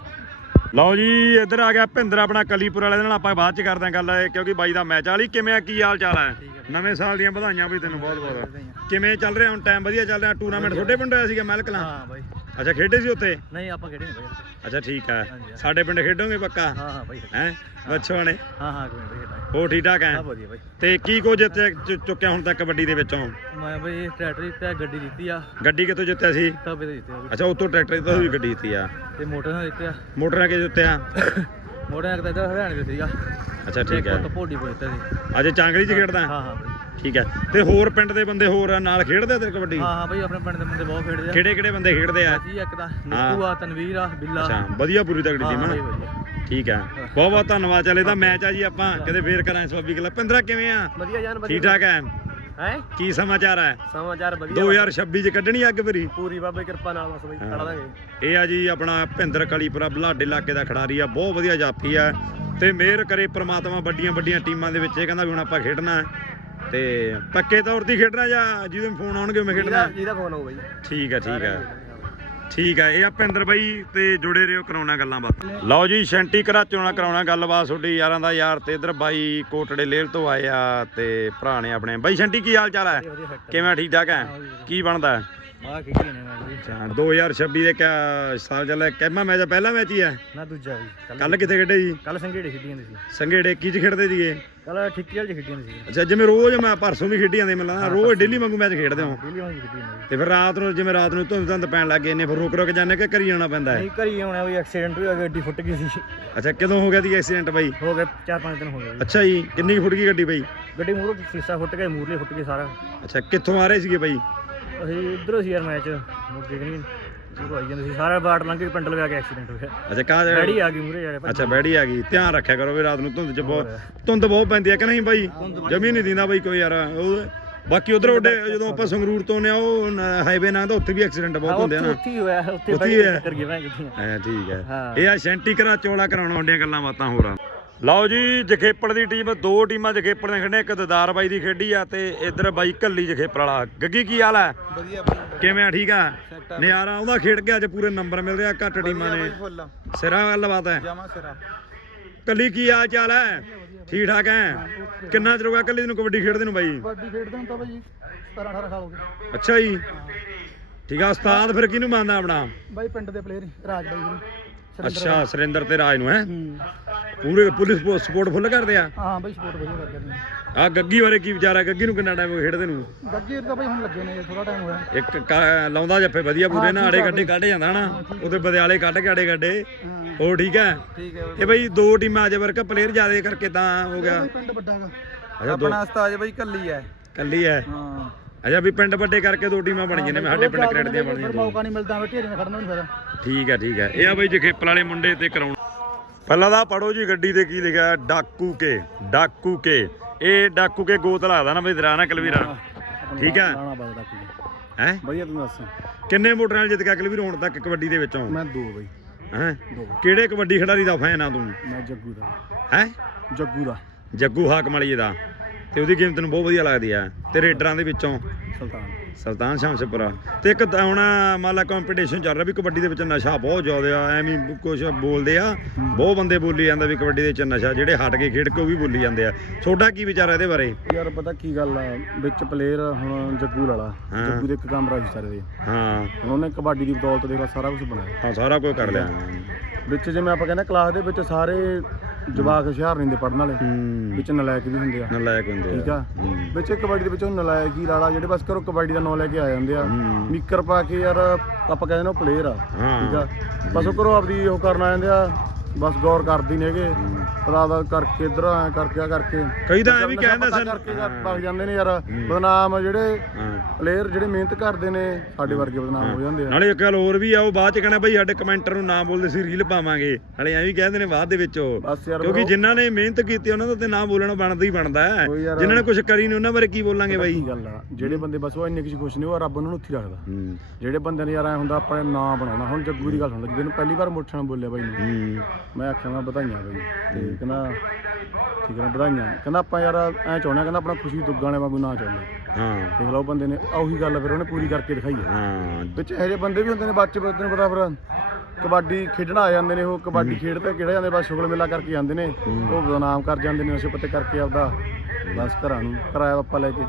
ਲਓ ਜੀ ਇੱਧਰ ਆ ਗਿਆ ਭਿੰਦਰ ਆਪਣਾ ਕਲੀਪੁਰ ਵਾਲੇ ਨਾਲ ਆਪਾਂ ਬਾਅਦ ਚ ਕਰਦੇ ਆਂ ਗੱਲ ਇਹ ਕਿਉਂਕਿ ਬਾਈ ਦਾ ਮੈਚ ਵਾਲੀ ਕਿਵੇਂ ਆ ਕੀ ਹਾਲ ਚਾਲ ਹੈ? ਨਵੇਂ ਸਾਲ ਦੀਆਂ ਵਧਾਈਆਂ ਬਈ ਤੈਨੂੰ ਬਹੁਤ ਬਹੁਤ। ਕਿਵੇਂ ਚੱਲ ਰਿਹਾ ਹੁਣ ਟਾਈਮ ਵਧੀਆ ਚੱਲ ਰਿਹਾ? ਟੂਰਨਾਮੈਂਟ ਤੁਹਾਡੇ ਪਿੰਡ ਹੋਇਆ ਸੀਗਾ ਮਹਿਲਕਲਾਂ ਹਾਂ ਬਾਈ। ਅੱਛਾ ਖੇਡੇ ਸੀ ਉੱਥੇ? ਨਹੀਂ ਆਪਾਂ ਖੇਡੇ ਨਹੀਂ ਬਾਈ। ਅੱਛਾ ਠੀਕ ਹਾਂਜੀ। ਸਾਡੇ ਪਿੰਡ ਖੇਡੋਗੇ ਪੱਕਾ? ਹਾਂ ਹਾਂ ਬਾਈ ਹੈ? ਬੱਚੋ ਨੇ ਹਾਂ ਹਾਂ ਕੋਈ ਨਹੀਂ ਖੇਡਣਾ ਹੋ ਠੀਕ ਠਾਕ ਹੈ? ਸਭ ਵਧੀਆ ਬਾਈ। ਤੇ ਕੀ ਕੋ ਜਿੱਤ ਚ- ਚੁੱਕਿਆ ਹੁਣ ਤੱਕ ਕਬੱਡੀ ਦੇ ਵਿੱਚੋਂ? ਮੈਂ ਬਈ ਟਰੈਕਟਰ ਤੇ ਗੱਡੀ ਦਿੱਤੀ ਆ। ਗੱਡੀ ਕਿੱਥੋਂ ਜਿੱਤਿਆ ਸੀ? ਤਬੇ ਤੇ ਦਿੱਤੀ ਆ ਅੱਛਾ ਉਤੋਂ ਟਰੈਕਟਰ ਤੋਂ ਵੀ ਗੱਡੀ ਦਿੱਤੀ ਆ। ਤੇ ਮੋਟਰ ਨਾਲ ਦਿੱਤੇ ਆ ਮੋਟਰਾਂ ਕੇ ਜਿੱਤਿਆ? ਮੋਟਰ ਨਾਲ ਤਾਂ ਇੱਧਰ ਹਰਿਆਣੇ ਦੇ ਸੀਗਾ। ਅੱਛਾ ਠੀਕ ਹੈ। ਤੋਂ ਭੋਡੀ ਕੋਲ ਦਿੱਤਾ ਸੀ। ਅੱਜ ਚਾਂਗਲੀ ਚ ਖੇਡਦਾ? ਹਾਂ ਹਾਂ ਬਾਈ। ਠੀਕ ਹੈ। ਤੇ ਹੋਰ ਪਿੰਡ ਦੇ ਬੰਦੇ ਹੋਰ ਆ ਨਾਲ ਖੇਡਦੇ ਆ ਤੇਰੇ ਕਬੱਡੀ? ਹਾਂ ਹਾਂ ਬਾਈ ਆਪਣੇ ਪਿੰਡ ਦੇ ਮੁੰਡੇ ਬਹੁਤ ਖੇਡਦੇ ਆ। ਕਿਹੜੇ ਕਿਹੜੇ ਬੰਦੇ ਖੇਡਦੇ ਆ? ਜੀ ਇੱਕ ਤਾਂ ਨਿੱਕੂ ਆ ਤਨਵੀਰ ਆ ਬਿੱਲਾ। ਅੱਛਾ ਵਧੀਆ ਪੂਰੀ ਤਗੜੀ ਹਾਂ ਟੀਮ ਵਧੀਆ ਠੀਕ ਹੈ। ਬਹੁਤ ਬਹੁਤ ਧੰਨਵਾਦ। ਚੱਲ ਇਹਦਾ ਮੈਚ ਆ ਜੀ ਆਪਾਂ ਕਦੇ ਫੇਰ ਕਰਾਂ ਸਵਾਬੀ ਗੱਲ ਪਿੰਦਰਾ ਕਿਵੇਂ ਆ? ਵਧੀਆ ਜਾਨ ਠੀਕ ਠਾਕ ਹੈ? ਹੈ? ਕੀ ਸਮਾਚਾਰ ਹੈ? ਸਮਾਚਾਰ ਵਧੀਆ। 2026 ਚ ਕੱਢਣੀ ਅੱਗ ਭਰੀ ਪੂਰੀ ਬਾਬੇ ਕਿਰਪਾ ਨਾਲ ਬਸ ਬਾਈ ਹਾਂ। ਖੜਾ ਦਾਂਗੇ। ਇਹ ਆ ਜੀ ਆਪਣਾ ਭਿੰਦਰ ਕਲੀਪੁਰਾ ਬਲਾਡੇ ਇਲਾਕੇ ਦਾ ਖਿਡਾਰੀ ਆ ਬਹੁਤ ਵਧੀਆ ਜਾਫੀ ਆ। ਤੇ ਮਿਹਰ ਕਰੇ ਪ੍ਰਮਾਤਮਾ ਵੱਡੀਆਂ ਵੱਡੀਆਂ ਟੀਮਾਂ ਦੇ ਵਿੱਚ। ਇਹ ਕਹਿੰਦਾ ਵੀ ਹੁਣ ਆਪਾਂ ਖੇਡਣਾ। ਹੈ। ਤੇ ਪੱਕੇ ਤੌਰ ਤੇ ਖੇਡਣਾ ਜਾਂ ਜਿਹਦੇ ਫੋਨ ਆਉਣਗੇ ਮੈਂ ਖੇਡਣਾ? ਜਿਹਦਾ ਫੋਨ ਆਊ ਬਾਈ ਠੀਕ ਹੈ ਠੀਕ ਹੈ ਠੀਕ ਹੈ ਇਹ ਆ ਭਿੰਦਰ ਬਾਈ ਤੇ ਜੁੜੇ ਰਹੋ ਕਰਾਉਣਾ ਗੱਲਾਂ ਬਾਤਾਂ। ਲਓ ਜੀ ਸ਼ੈਂਟੀ ਘਰਾਚੋਂ ਨਾਲ ਕਰਾਉਣਾ ਗੱਲਬਾਤ ਤੁਹਾਡੀ ਯਾਰਾਂ ਦਾ ਯਾਰ ਤੇ ਇਧਰ ਬਾਈ ਕੋਟੜੇ ਲੇਲ ਤੋਂ ਆਏ ਆ ਤੇ ਭਰਾ ਨੇ ਆਪਣੇ। ਬਾਈ ਸ਼ੈਂਟੀ ਕੀ ਹਾਲ ਚਾਲ ਹੈ ਕਿਵੇਂ ਠੀਕ ਠਾਕ ਹੈ ਕੀ ਬਣਦਾ? ਹੈ ਆ ਖੇਡੀ ਨੇ ਅੱਛਾ 2026 ਦੇ ਕਿਆ ਸਾਲ ਚੱਲਿਆ ਕਹਿਮਾ ਮੈਚ ਪਹਿਲਾ ਮੈਚ ਹੀ ਹੈ ਨਾ ਦੂਜਾ ਵੀ। ਕੱਲ ਕਿੱਥੇ ਖੇਡੇ ਜੀ ਕੱਲ ਸੰਘੇੜੇ ਖੇਡੀਆਂ ਸੀ। ਸੰਘੇੜੇ ਕੀ ਚ ਖੇਡਦੇ ਸੀਗੇ? ਕੱਲ ਠਿੱਕੀ ਵਾਲੀ ਖੇਡੀਆਂ ਸੀ। ਅੱਛਾ ਜਿਵੇਂ ਰੋਜ਼ ਮੈਂ ਪਰਸੋਂ ਵੀ ਖੇਡੀ ਜਾਂਦੇ ਮੈਨੂੰ ਲੱਗਦਾ ਰੋਜ਼ ਡੇਲੀ ਵਾਂਗੂ ਮੈਚ ਖੇਡਦੇ ਹਾਂ। ਦਿੱਲੀ ਵਾਲੀ ਖੇਡੀਆਂ ਨੇ। ਤੇ ਫਿਰ ਰਾਤ ਨੂੰ ਜਿਵੇਂ ਰਾਤ ਨੂੰ ਧੁੰਦ ਧੁੰਦ ਪੈਣ ਲੱਗ ਗਏ ਨੇ ਫਿਰ ਰੁਕ ਰੁਕ ਜਾਂਦੇ ਕਿ ਘਰੀ ਆਉਣਾ ਪੈਂਦਾ ਹੈ? ਨਹੀਂ ਘਰੀ ਆਉਣਾ ਵੀ ਐਕਸੀਡੈਂਟ ਹੋਇਆ ਗੱਡੀ ਫੁੱਟ ਗਈ ਸੀ। ਅੱਛਾ ਕਦੋਂ ਹੋ ਗਿਆ ਦੀ ਐਕਸੀਡੈਂਟ ਬਾਈ? ਹੋ ਗਏ 4-5 ਦਿਨ ਹੋ ਗਏ। ਜੀ। ਅੱਛਾ ਜੀ ਕਿੰਨੀ ਕੁ ਫੁੱਟ ਗਈ ਗੱਡੀ ਬਾਈ? ਗੱਡੀ ਮੂਹਰੋਂ ਸੀਸਾ ਫੁੱਟ ਗਿਆ ਮੂਹਰਲੇ ਫੁੱਟ ਗਏ ਸਾਰਾ। ਅੱਛਾ ਕਿੱਥੋਂ ਆ ਰਹੇ ਸੀਗੇ ਬਾਈ? ਅਸੀਂ ਇਧਰੋਂ ਸੀ ਯਾਰ ਮੈਚ ਮੁੱਕੇ ਕਿ ਨਹੀਂ ਉਹ ਆਈ ਜਾਂਦੇ ਸੀ ਸਾਰਾ ਬਾਟ ਲੰਘ ਕੇ ਪਿੰਡ ਲਗਾ ਕੇ ਐਕਸੀਡੈਂਟ ਹੋ ਗਿਆ। ਅੱਛਾ ਕਾ ਡੈਡੀ ਆ ਗਈ ਮੂਹਰੇ ਯਾਰ ਅੱਛਾ ਬੈੜੀ ਆ ਗਈ। ਧਿਆਨ ਰੱਖਿਆ ਕਰੋ ਵੀ ਰਾਤ ਨੂੰ ਧੁੰਦ ਚ ਬਹੁਤ ਧੁੰਦ ਬਹੁਤ ਪੈਂਦੀ ਹੈ ਕਿ ਨਹੀਂ ਬਾਈ? ਜਮੀ ਨਹੀਂ ਦਿੰਦਾ ਬਾਈ ਕੋਈ ਯਾਰ। ਉਹ ਬਾਕੀ ਉਧਰ ਉਹਦੇ ਜਦੋਂ ਆਪਾਂ ਸੰਗਰੂਰ ਤੋਂ ਨੇ ਉਹ ਹਾਈਵੇ ਨਾਲ ਤਾਂ ਉੱਥੇ ਵੀ ਐਕਸੀਡੈਂਟ ਬਹੁਤ ਹੁੰਦੇ ਆ ਨਾ। ਉੱਥੇ ਹੀ ਹੋਇਆ ਉੱਥੇ ਹੀ ਬਾਈ ਹੋਇਆ। ਕਰ ਗਿਆ ਮੈਂ ਕਿੱਥੇ ਐ ਠੀਕ ਹੈ। ਹਾਂ। ਇਹ ਆ ਸ਼ੈਂਟੀ ਕਰਾ ਚੋਲਾ ਕਰਾਉਣ ਹੁੰਦੀਆਂ ਗੱਲਾਂ ਬਾਤਾਂ ਹੋਰ ਆ। ਲਓ ਜੀ ਜਖੇਪੜ ਦੀ ਟੀਮ ਦੋ ਟੀਮਾਂ ਜਖੇਪੜ ਨੇ ਖੇਡੀਆਂ ਇੱਕ ਦਦਾਰ ਬਾਈ ਦੀ ਖੇਡੀ ਆ ਤੇ ਇੱਧਰ ਬਾਈ ਕੱਲੀ ਜਖੇਪੜ ਵਾਲਾ। ਗੱਗੀ ਕੀ ਹਾਲ ਹੈ? ਵਧੀਆ ਕਿਵੇਂ ਆ ਠੀਕ ਆ? ਨਿਆਰਾ ਉਹਦਾ ਖੇਡ ਕੇ ਅੱਜ ਪੂਰੇ ਨੰਬਰ ਮਿਲਦੇ ਆ ਘੱਟ ਟੀਮਾਂ ਨੇ ਸਿਰਾ ਗੱਲਬਾਤ ਹੈ। ਜਾਮਾ ਸਿਰਾ। ਕੱਲੀ ਕੀ ਹਾਲ ਚਾਲ ਹੈ? ਠੀਕ ਠਾਕ ਹੈ? ਕਿੰਨਾ ਚਿਰ ਹੋ ਗਿਆ ਕੱਲੀ ਨੂੰ ਕਬੱਡੀ ਖੇਡਦੇ ਨੂੰ ਬਾਈ? ਕਬੱਡੀ ਖੇਡਦੇ ਤਾਂ ਭਾਈ 17 18 ਸਾਲ ਹੋ ਗਏ। ਅੱਛਾ ਜੀ। ਠੀਕ ਆ ਉਸਤਾਦ ਫਿਰ ਕਿਹਨੂੰ ਮੰਨਦਾ ਆਪਣਾ? ਬਾਈ ਪਿੰਡ ਦੇ ਪਲੇਅਰ ਰਾਜ ਬਾਈ ਜੀ। ਅੱਛਾ ਸੁਰਿੰਦਰ ਤੇ ਰਾਜ ਨੂੰ ਹੈ? ਪੂਰੇ ਪੁਲਿਸ ਸਪੋਰਟ ਫੁੱਲ ਕਰਦੇ ਆ? ਹਾਂ ਬਈ ਸਪੋਰਟ ਵਧੀਆ ਕਰਦੇ ਨੇ। ਆ ਗੱਗੀ ਬਾਰੇ ਕੀ ਵਿਚਾਰਾ ਗੱਗੀ ਨੂੰ ਕਿੰਨਾ ਟਾਈਮ ਹੋ ਗਿਆ ਖੇਡਦੇ ਨੂੰ? ਗੱਗੇ ਤਾਂ ਬਈ ਹੁਣ ਲੱਗੇ ਨੇ ਥੋੜਾ ਟਾਈਮ ਹੋਇਆ। ਇੱਕ ਲਾਉਂਦਾ ਜੱਫੇ ਵਧੀਆ ਪੂਰੇ ਨਾ ਆੜੇ ਕੱਢੇ ਕੱਢ ਜਾਂਦਾ ਹਨਾ? ਉਹਦੇ ਬਦਿਆਲੇ ਕੱਢ ਕੇ ਆੜੇ ਕੱਢੇ ਹਾਂ। ਉਹ ਠੀਕ ਹੈ ਠੀਕ ਹੈ ਇਹ ਬਈ ਦੋ ਟੀਮਾਂ ਅਜੇ ਵਰਕ ਪਲੇਅਰ ਜ਼ਿਆਦੇ ਕਰਕੇ ਤਾਂ ਹੋ ਗਿਆ। ਪਿੰਡ ਵੱਡਾ ਦੋ ਉਸਤਾਦ ਬਈ ਕੱਲੀ ਹੈ ਕੱਲੀ ਹੈ ਹਾਂ। ਅੱਛਾ ਵੀ ਪਿੰਡ ਵੱਡੇ ਕਰਕੇ ਦੋ ਟੀਮਾਂ ਬਣ ਗਈਆਂ ਨੇ ਸਾਡੇ ਪਿੰਡ ਕ੍ਰਿਕਟ ਦੀਆਂ ਬਣੀਆਂ ਦੋ ਮੌਕਾ ਨਹੀਂ ਮਿਲਦਾ ਢੇਰੇ ਨਾਲ ਖੜਨਾ ਨਹੀਂ ਫਾਇਦਾ। ਠੀਕ ਹੈ ਠੀਕ ਹੈ ਇਹ ਆ ਬਈ ਜਖੇਪਲ ਵਾਲੇ ਮੁੰਡੇ ਤੇ ਕਰਾਉਣ। ਪਹਿਲਾਂ ਤਾਂ ਪੜੋ ਜੀ ਗੱਡੀ ਤੇ ਕੀ ਲਿਖਿਆ ਡਾਕੂ ਕੇ ਡਾਕੂ ਕੇ। ਇਹ ਡਾਕੂ ਕੇ ਗੋਤ ਲੱਗਦਾ ਨਾ ਬਈ ਦਰਾਨਾ ਕਲਵੀਰਾ। ਠੀਕ ਹੈ ਹੈ? ਵਧੀਆ ਤੂੰ ਦੱਸ। ਕਿੰਨੇ ਮੋਟਰਾਂ ਨਾਲ ਜਿੱਤ ਗਿਆ ਕਲਵੀਰ? ਹੁਣ ਤੱਕ ਕਬੱਡੀ ਦੇ ਵਿੱਚੋਂ। ਮੈਂ ਦੋ ਬਈ। ਹੈ? ਦੋ। ਕਿਹੜੇ ਕਬੱਡੀ ਖਿਡਾਰੀ ਦਾ ਫੈਨ ਆ ਤੂੰ? ਮੈਂ ਜੱਗੂ ਦਾ। ਹੈ? ਜੱਗੂ ਦਾ। ਜੱਗੂ ਹਾਕਮ ਵਾਲੀ ਦਾ। ਤੇ ਉਹਦੀ ਗੇਮ ਤੈਨੂੰ ਬਹੁਤ ਵਧੀਆ ਲੱਗਦੀ ਆ ਤੇ ਰੇਡਰਾਂ ਦੇ ਵਿੱਚੋਂ। ਸੁਲਤਾਨ। ਸੁਲਤਾਨ ਸ਼ਮਸਪੁਰਾ। ਤੇ ਇੱਕ ਤਾਂ ਹੁਣ ਮੰਨ ਲਾ ਕੰਪੀਟੀਸ਼ਨ ਚੱਲ ਰਿਹਾ ਵੀ ਕਬੱਡੀ ਦੇ ਵਿੱਚ ਨਸ਼ਾ ਬਹੁਤ ਜ਼ਿਆਦਾ ਆ ਐਵੇਂ ਕੁਝ ਬੋਲਦੇ ਆ। ਬਹੁਤ ਬੰਦੇ ਬੋਲੀ ਜਾਂਦਾ ਵੀ ਕਬੱਡੀ ਦੇ ਵਿੱਚ ਨਸ਼ਾ ਜਿਹੜੇ ਹਟ ਕੇ ਖੇਡ ਕੇ ਉਹ ਵੀ ਬੋਲੀ ਜਾਂਦੇ ਆ। ਤੁਹਾਡਾ ਕੀ ਵਿਚਾਰ ਇਹਦੇ ਬਾਰੇ? ਯਾਰ ਪਤਾ ਕੀ ਗੱਲ ਆ ਵਿੱਚ ਪਲੇਅਰ ਹੁਣ ਜੱਗੂ ਵਾਲਾ। ਜੱਗੂ ਦੇ ਇੱਕ ਕਮਰਾ ਸਾਰੇ ਦੇ ਹਾਂ। ਹੁਣ ਉਹਨੇ ਕਬੱਡੀ ਦੀ ਬਦੌਲਤ ਦੇਖ ਲਾ ਸਾਰਾ ਕੁਝ ਬਣਾਇਆ। ਹਾਂ ਸਾਰਾ ਕੁਝ ਕਰ ਲਿਆ। ਵਿੱਚ ਜਿਵੇਂ ਆਪਾਂ ਕਹਿੰਦੇ ਕਲਾਸ ਦੇ ਵਿੱਚ ਸਾਰੇ ਜਵਾਕ ਹੁਸ਼ਿਆਰ ਨਹੀਂ ਹੁੰਦੇ ਪੜਨ ਵਾਲੇ। ਹੂੰ। ਵਿੱਚ ਨਲਾਇਕ ਵੀ ਹੁੰਦੇ ਆ। ਨਲਾਇਕ ਹੁੰਦੇ ਠੀਕ ਆ? ਹੂੰ। ਵਿੱਚ ਕਬੱਡੀ ਦੇ ਵਿੱਚ ਉਹ ਨਲਾਇਕ ਹੀ ਲਾਲਾ ਜਿਹੜੇ ਬਸ ਕਰੋ ਕਬੱਡੀ ਦਾ ਨਾਂ ਲੈ ਕੇ ਆ ਜਾਂਦੇ ਆ। ਹੂੰ। ਨਿੱਕਰ ਪਾ ਕੇ ਯਾਰ ਆਪਾਂ ਕਹਿੰਦੇ ਨੇ ਉਹ ਪਲੇਅਰ ਆ। ਹਾਂ। ਠੀਕ ਆ? ਬਸ ਉਹ ਕਰੋ ਆਪਦੀ ਉਹ ਕਰਨ ਆ ਜਾਂਦੇ ਆ। ਬਸ ਗੌਰ ਕਰਦੀ ਨੇਗੇ ਰਾਦਾ ਕਰਕੇ ਇਧਰ ਆ ਕਰਕੇ ਆ ਕਰਕੇ। ਕਈ ਤਾਂ ਐ ਵੀ ਕਹਿੰਦਾ ਸਨ। ਕਰਕੇ ਵਗ ਜਾਂਦੇ ਨੇ ਯਾਰ। ਬਦਨਾਮ ਜਿਹੜੇ ਪਲੇਅਰ ਜਿਹੜੇ ਮਿਹਨਤ ਕਰਦੇ ਨੇ ਸਾਡੇ ਵਰਗੇ ਬਦਨਾਮ ਹੋ ਜਾਂਦੇ ਆ। ਨਾਲੇ ਇੱਕ ਗੱਲ ਹੋਰ ਵੀ ਆ ਉਹ ਬਾਅਦ ਚ ਕਹਿੰਦਾ ਬਈ ਸਾਡੇ ਕਮੈਂਟਰ ਨੂੰ ਨਾ ਬੋਲਦੇ ਸੀ ਰੀਲ ਪਾਵਾਂਗੇ। ਨਾਲੇ ਐਂ ਵੀ ਕਹਿੰਦੇ ਨੇ ਬਾਅਦ ਦੇ ਵਿੱਚ ਉਹ। ਕਿਉਂਕਿ ਜਿਨ੍ਹਾਂ ਨੇ ਮਿਹਨਤ ਕੀਤੀ ਉਹਨਾਂ ਦਾ ਤੇ ਨਾ ਬੋਲਣਾ ਬਣਦਾ ਹੀ ਬਣਦਾ ਹੈ। ਜਿਨ੍ਹਾਂ ਨੇ ਕੁਝ ਕਰੀ ਨਹੀਂ ਉਹਨਾਂ ਬਾਰੇ ਕੀ ਬੋਲਾਂਗੇ ਬਾਈ? ਗੱਲ ਆ ਜਿਹੜੇ ਬੰਦੇ ਬਸ ਉਹ ਇੰਨੇ ਕੁਝ ਖੁਸ਼ ਨੇ ਉਹ ਰੱਬ ਉਹਨਾਂ ਨੂੰ ਉੱਥੇ ਰੱਖਦਾ। ਜਿਹੜੇ ਬੰਦੇ ਨੇ ਯਾਰ ਐ ਹੁੰਦਾ ਆਪਣੇ ਨਾਂ ਬਣਾਉਣਾ। ਹੁਣ ਜੱਗੂ ਦੀ ਗੱਲ ਸੁਣ ਲੈ ਜਿਹਨੂੰ ਪਹਿਲੀ ਵਾਰ ਮੁੱਠਣ ਬੋਲਿਆ ਬਾਈ ਨੂੰ। ਮੈਂ ਆਖਿਆ ਮੈਂ ਵਧਾਈਆਂ ਬਾਈ। ਕਹਿੰਦਾ ਠੀਕ ਹੈ ਵਧਾਈਆਂ। ਕਹਿੰਦਾ ਆਪਾਂ ਯਾਰ ਐ ਚਾਹੁੰਦੇ ਹਾਂ ਕਹਿੰਦਾ ਆਪਣਾ ਖੁਸ਼ੀ ਦੁੱਗਾਣੇ ਵਾਂਗੂ ਨਾ ਚੱਲੇ। ਹਾਂ। ਦੇਖ ਲਓ ਬੰਦੇ ਨੇ ਉਹੀ ਗੱਲ ਫਿਰ ਉਹਨੇ ਪੂਰੀ ਕਰਕੇ ਦਿਖਾਈ ਹੈ। ਹਾਂ। ਵਿੱਚ ਇਹੋ ਜਿਹੇ ਬੰਦੇ ਵੀ ਹੁੰਦੇ ਨੇ ਬੱਚੇ ਤੈਨੂੰ ਪਤਾ ਫਿਰ ਕਬੱਡੀ ਖੇਡਣ ਆ ਜਾਂਦੇ ਨੇ ਉਹ ਕਬੱਡੀ ਖੇਡਦੇ ਕਿਹੜੇ ਜਾਂਦੇ ਬਸ ਸ਼ੁਗਲ ਮੇਲਾ ਕਰਕੇ ਜਾਂਦੇ ਨੇ। ਉਹ ਬਦਨਾਮ ਕਰ ਜਾਂਦੇ ਨੇ ਨਸ਼ੇ ਪੱਤੇ ਕਰਕੇ ਆਪਦਾ ਬਸ ਘਰਾਂ ਨੂੰ ਕਿਰਾਇਆ ਪਾਪਾ ਲੈ ਕੇ।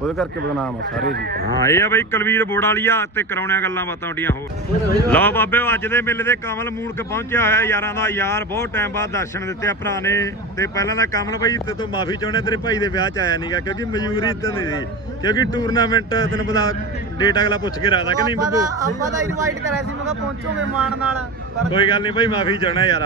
ਉਹਦੇ ਕਰਕੇ ਬਦਨਾਮ ਆ ਸਾਰੇ ਜੀ। ਹਾਂ ਇਹ ਆ ਬਈ ਕਲਵੀਰ ਬੋੜ ਵਾਲੀਆ ਤੇ ਕਰਾਉਣਿਆ ਗੱਲਾਂ ਬਾਤਾਂ ਤੁਹਾਡੀਆਂ ਹੋਰ ਲਓ ਬਾਬਿਓ ਅੱਜ ਦੇ ਮੇਲੇ ਦੇ ਕਮਲ ਮੂਣਕ ਪਹੁੰਚਿਆ ਹੋਇਆ ਯਾਰਾਂ ਦਾ। ਯਾਰ ਬਹੁਤ ਟਾਈਮ ਬਾਅਦ ਦਰਸ਼ਨ ਦਿੱਤੇ ਆ ਭਰਾ ਨੇ। ਤੇ ਪਹਿਲਾਂ ਤਾਂ ਕਮਲ ਬਈ ਤੇ ਤੋਂ ਮਾਫੀ ਚਾਹੁੰਦੇ ਤੇਰੇ ਭਾਈ ਦੇ ਵਿਆਹ ਚ ਆਇਆ ਨਹੀਂਗਾ ਕਿਉਂਕਿ ਮਜਬੂਰੀ ਇਦਾਂ ਦੀ ਸੀ। ਕਿਉਂਕਿ ਟੂਰਨਾਮੈਂਟ ਤੈਨੂੰ ਪਤਾ ਡੇਟ ਅਗਲਾ ਪੁੱਛ ਕੇ ਰੱਖਦਾ ਕਿ ਨਹੀਂ ਬੱਬੂ? ਆਪਾਂ ਤਾਂ ਇਨਵਾਈਟ ਕਰਿਆ ਸੀ ਮੈਂ ਕਿਹਾ ਪਹੁੰਚੋਗੇ ਮਾਣ ਨਾਲ। ਕੋਈ ਗੱਲ ਨਹੀਂ ਭਾਈ ਮਾਫੀ ਚਾਹਣਾ ਯਾਰ।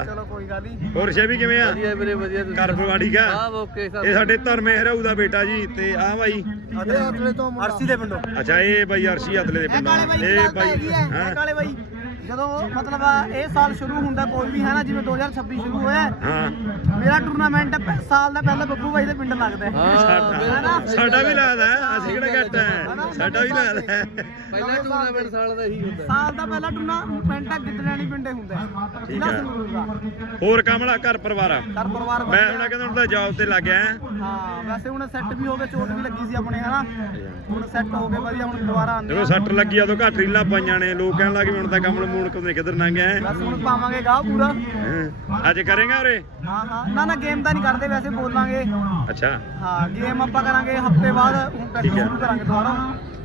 ਨਹੀਂ। ਹੋਰ ਸ਼ੇਵੀ ਕਿਵੇਂ ਆ? ਵਧੀਆ ਵੀਰੇ ਵਧੀਆ ਤੁਸੀਂ ਘਰ ਪਰਿਵਾਰ ਠੀਕ ਆ? ਓਕੇ ਇਹ ਸਾਡੇ ਧਰਮੇ ਹਰਾਊ ਦਾ ਬੇਟਾ ਜੀ ਤੇ ਆ ਭਾਈ ਅਤਲੇ ਤੋਂ ਅਰਸੀ ਦੇ ਪਿੰਡੋਂ। ਅੱਛਾ ਇਹ ਬਾਈ ਅਰਸ਼ੀ ਅਦਲੇ ਦੇ ਪਿੰਡੋਂ। ਇਹ ਇਹ ਬਾਈ ਹਾਂ? ਕਾਲੇ ਬਾਈ। ਜਦੋਂ ਮਤਲਬ ਇਹ ਸਾਲ ਸ਼ੁਰੂ ਹੁੰਦਾ ਕੋਈ ਵੀ ਹੈ ਨਾ ਜਿਵੇਂ 2026 ਸ਼ੁਰੂ ਹੋਇਆ ਹੈ, ਮੇਰਾ ਟੂਰਨਾਮੈਂਟ ਸਾਲ ਦਾ ਪਹਿਲਾਂ ਬੱਬੂ ਬਾਈ ਦੇ ਪਿੰਡ ਲੱਗਦਾ ਹੈ। ਸਾਡਾ ਸਾਡਾ ਵੀ ਲੱਗਦਾ ਹੈ, ਅਸੀਂ ਕਿਹੜਾ ਘੱਟ ਹੈ ਸਾਡਾ ਵੀ ਲੱਗਦਾ ਹੈ। ਪਹਿਲਾ ਟੂਰਨਾਮੈਂਟ ਸਾਲ ਦਾ ਹੀ ਹੁੰਦਾ। ਸਾਲ ਦਾ ਪਹਿਲਾ ਟੂਰਨਾਮੈਂਟ ਗਿੱਦੜਾਣੀ ਪਿੰਡੇ ਹੁੰਦਾ ਹੈ। ਜ਼ਿਲ੍ਹਾ ਸੰਗਰੂਰ ਦਾ। ਹੋਰ ਕਮਲਾ ਘਰ ਪਰਿਵਾਰ ਆ? ਘਰ ਪਰਿਵਾਰ ਮੈਂ ਹੁਣ ਕਹਿੰਦਾ ਹੁਣ ਤਾਂ ਜੌਬ ਤੇ ਲੱਗ ਗਿਆ ਹੈਂ। ਹਾਂ ਵੈਸੇ ਹੁਣ ਸੈੱਟ ਵੀ ਹੋ ਗਏ ਚੋਟ ਵੀ ਲੱਗੀ ਸੀ ਆਪਣੇ ਹਨਾ? ਹੁਣ ਸੈੱਟ ਹੋ ਗਏ ਵਧੀਆ ਹੁਣ ਦੁਬਾਰਾ ਆਉਂਦੇ ਜਦੋਂ ਸੱਟ ਲੱਗੀ ਆ ਉਦੋਂ ਘੱਟ ਰੀਲਾਂ ਪਾਈਆਂ ਨੇ ਲੋਕ ਕਹਿਣ ਲੱਗੇ ਹੁਣ ਤਾਂ ਕਮਲ ਮੂਣ ਕਦੇ ਕਿੱਧਰ ਲੰਘ ਹੈ? ਬਸ ਹੁਣ ਪਾਵਾਂਗੇ ਗਾਹ ਪੂਰਾ। ਅੱਜ ਕਰੇਗਾ ਉਰੇ? ਹਾਂ ਹਾਂ। ਨਾ ਨਾ ਗੇਮ ਤਾਂ ਨਹੀਂ ਕਰਦੇ ਵੈਸੇ ਬੋਲਾਂਗੇ। ਅੱਛਾ। ਹਾਂ ਗੇਮ ਆਪਾਂ ਕਰਾਂਗੇ ਹਫ਼ਤੇ ਬਾਅਦ ਹੁਣ ਪ੍ਰੈਕਟਿਸ ਠੀਕ ਹੈ। ਸ਼ੁਰੂ ਕਰਾਂਗੇ ਦੁਬਾਰਾ।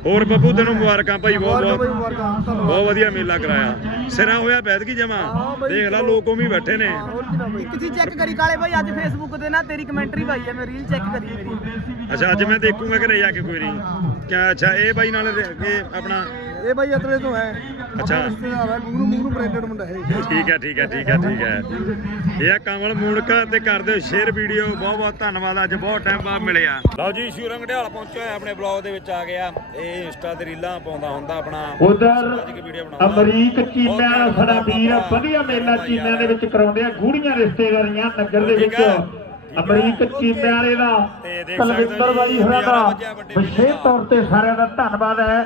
ਹੋਰ ਬੱਬੂ ਤੈਨੂੰ ਮੁਬਾਰਕਾਂ ਭਾਈ ਬਹੁਤ ਬਹੁਤ। ਬਹੁਤ ਵਧੀਆ ਮੇਲਾ ਕਰਾਇਆ। ਸਿਰਾਂ ਹੋਇਆ ਬੈਦਗੀ ਜਮਾ। ਦੇਖ ਲੈ ਲੋਕ ਉਵੇਂ ਹੀ ਬੈਠੇ ਨੇ। ਇੱਕ ਚੀਜ਼ ਚੈੱਕ ਕਰੀ ਕਾਲੇ ਭਾਈ ਅੱਜ ਫੇਸਬੁੱਕ ਤੇ ਨਾ ਤੇਰੀ ਕਮੈਂਟਰੀ ਪਾਈ ਹੈ ਮੈਂ ਰੀਲ ਚੈੱਕ ਕਰੀ ਮੇਰੀ ਅੱਛਾ ਅੱਜ ਮੈਂ ਦੇਖੂਗਾ ਘਰੇ ਜਾ ਕੇ ਕੋਈ ਨਹੀਂ ਕਿਆ ਅੱਛਾ ਇਹ ਬਾਈ ਨਾਲ ਇਹ ਆਪਣਾ ਇਹ ਭਾਈ ਅਤਲੇ ਤੋਂ ਹੈ। ਅੱਛਾ। ਰਿਸ਼ਤੇਦਾਰ ਹੈ ਮੂੰਹ ਮੂੰਹ ਨੂੰ ਬ੍ਰਾਂਡਡ ਮੁੰਡਾ ਹੈ ਠੀਕ ਹੈ ਠੀਕ ਹੈ ਠੀਕ ਹੈ ਠੀਕ ਹੈ। ਇਹ ਆ ਕਮਲ ਮੂਣਕਾ ਤੇ ਕਰ ਦਿਓ ਸ਼ੇਅਰ ਵੀਡੀਓ ਬਹੁਤ ਬਹੁਤ ਧੰਨਵਾਦ ਅੱਜ ਬਹੁਤ ਟਾਈਮ ਬਾਅਦ ਮਿਲਿਆ। ਲਓ ਜੀ ਸ਼ੂਰੰਗ ਢਾਲ ਪਹੁੰਚਿਆ ਹੋਇਆ ਆਪਣੇ ਬਲੌਗ ਦੇ ਵਿੱਚ ਆ ਗਿਆ। ਇਹ ਇੰਸਟਾ ਤੇ ਰੀਲਾਂ ਪਾਉਂਦਾ ਹੁੰਦਾ ਆਪਣਾ। ਉਧਰ ਅਮਰੀਕ ਵਾਲਾ ਸਾਡਾ ਵੀਰ। ਵਧੀਆ ਮੇਲਾ ਚੀਮਿਆਂ ਦੇ ਵਿੱਚ ਕਰਾਉਂਦੇ ਆ ਗੂੜੀਆਂ ਰਿਸ਼ਤੇਦਾਰੀਆਂ ਨਗਰ ਦੇ ਵਿੱਚ। ਅਮਰੀਕ ਚੀਮਿਆਂ ਵਾਲੇ ਦਾ ਤੇ ਦੇਖ ਸਕਦੇ ਹੋ ਕੁਲਵਿੰਦਰ ਜੀ, ਬਾਈ ਹੋਰਾਂ ਦਾ ਵਿਸ਼ੇਸ਼ ਤੌਰ ਤੇ ਸਾਰਿਆਂ ਦਾ ਧੰਨਵਾਦ ਹੈ।